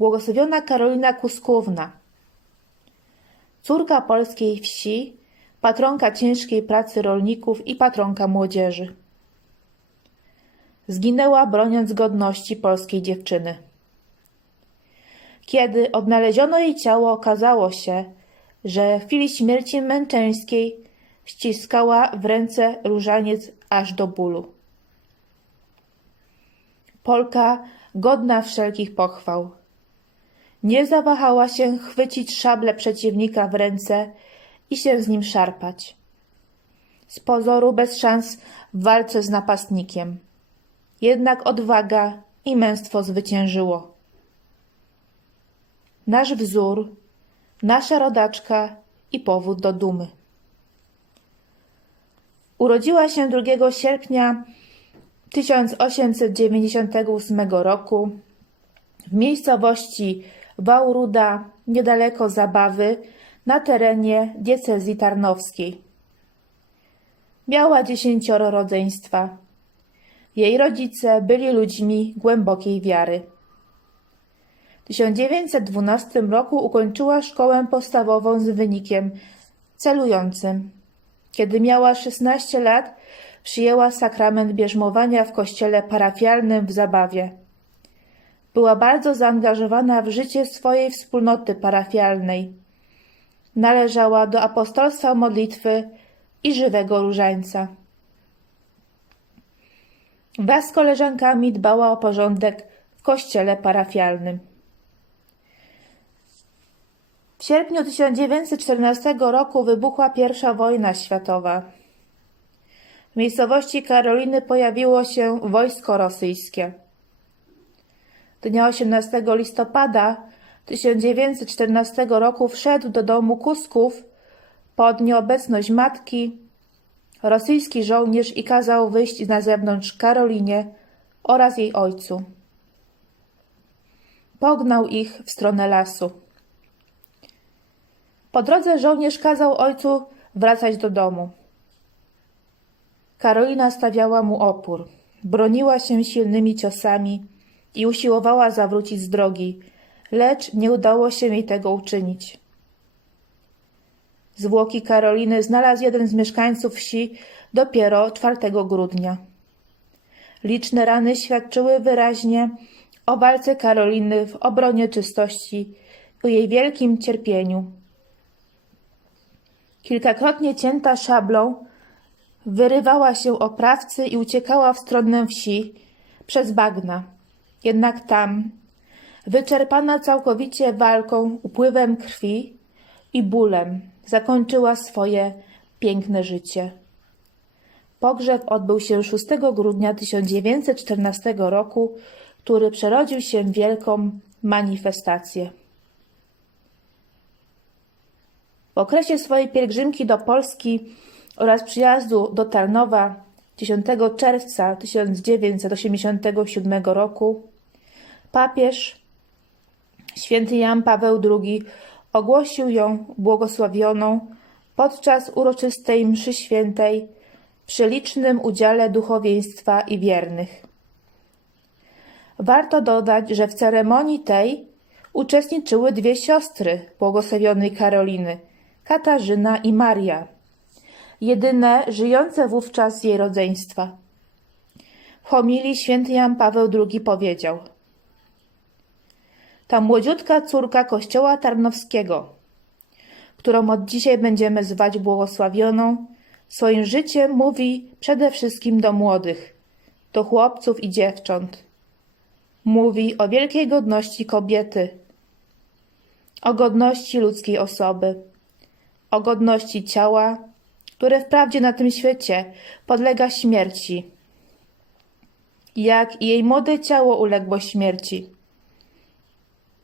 błogosławiona Karolina Kuskówna, córka polskiej wsi, patronka ciężkiej pracy rolników i patronka młodzieży. Zginęła broniąc godności polskiej dziewczyny. Kiedy odnaleziono jej ciało, okazało się, że w chwili śmierci męczeńskiej ściskała w ręce różaniec aż do bólu. Polka godna wszelkich pochwał. Nie zawahała się chwycić szable przeciwnika w ręce i się z nim szarpać. Z pozoru bez szans w walce z napastnikiem. Jednak odwaga i męstwo zwyciężyło. Nasz wzór, nasza rodaczka i powód do dumy. Urodziła się 2 sierpnia 1898 roku w miejscowości Wałruda, niedaleko Zabawy, na terenie diecezji tarnowskiej. Miała dziesięcioro rodzeństwa. Jej rodzice byli ludźmi głębokiej wiary. W 1912 roku ukończyła szkołę podstawową z wynikiem celującym. Kiedy miała 16 lat, przyjęła sakrament bierzmowania w kościele parafialnym w Zabawie. Była bardzo zaangażowana w życie swojej wspólnoty parafialnej. Należała do apostolstwa modlitwy i żywego różańca. Wraz z koleżankami dbała o porządek w kościele parafialnym. W sierpniu 1914 roku wybuchła I wojna światowa. W miejscowości Karoliny pojawiło się wojsko rosyjskie. Dnia 18 listopada 1914 roku wszedł do domu Kusków pod nieobecność matki rosyjski żołnierz i kazał wyjść na zewnątrz Karolinie oraz jej ojcu. Pognał ich w stronę lasu. Po drodze żołnierz kazał ojcu wracać do domu. Karolina stawiała mu opór, broniła się silnymi ciosami i usiłowała zawrócić z drogi, lecz nie udało się jej tego uczynić. Zwłoki Karoliny znalazł jeden z mieszkańców wsi dopiero 4 grudnia. Liczne rany świadczyły wyraźnie o walce Karoliny w obronie czystości, o jej wielkim cierpieniu. Kilkakrotnie cięta szablą, wyrywała się oprawcy i uciekała w stronę wsi przez bagna. Jednak tam, wyczerpana całkowicie walką, upływem krwi i bólem, zakończyła swoje piękne życie. Pogrzeb odbył się 6 grudnia 1914 roku, który przerodził się w wielką manifestację. W okresie swojej pielgrzymki do Polski oraz przyjazdu do Tarnowa 10 czerwca 1987 roku papież święty Jan Paweł II ogłosił ją błogosławioną podczas uroczystej mszy świętej przy licznym udziale duchowieństwa i wiernych. Warto dodać, że w ceremonii tej uczestniczyły dwie siostry błogosławionej Karoliny, Katarzyna i Maria, jedyne żyjące wówczas z jej rodzeństwa. W homilii święty Jan Paweł II powiedział Ta młodziutka córka kościoła tarnowskiego, którą od dzisiaj będziemy zwać błogosławioną, swoim życiem mówi przede wszystkim do młodych, do chłopców i dziewcząt. Mówi o wielkiej godności kobiety, o godności ludzkiej osoby, o godności ciała, które wprawdzie na tym świecie podlega śmierci, jak i jej młode ciało uległo śmierci.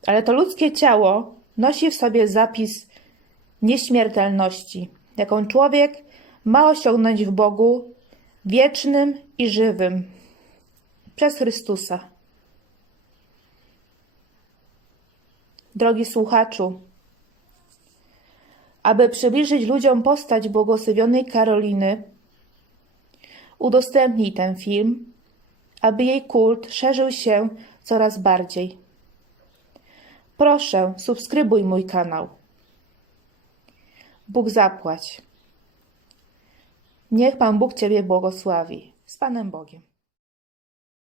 Ale to ludzkie ciało nosi w sobie zapis nieśmiertelności, jaką człowiek ma osiągnąć w Bogu wiecznym i żywym przez Chrystusa. Drogi słuchaczu, aby przybliżyć ludziom postać błogosławionej Karoliny, udostępnij ten film, aby jej kult szerzył się coraz bardziej. Proszę, subskrybuj mój kanał. Bóg zapłać. Niech Pan Bóg Ciebie błogosławi. Z Panem Bogiem.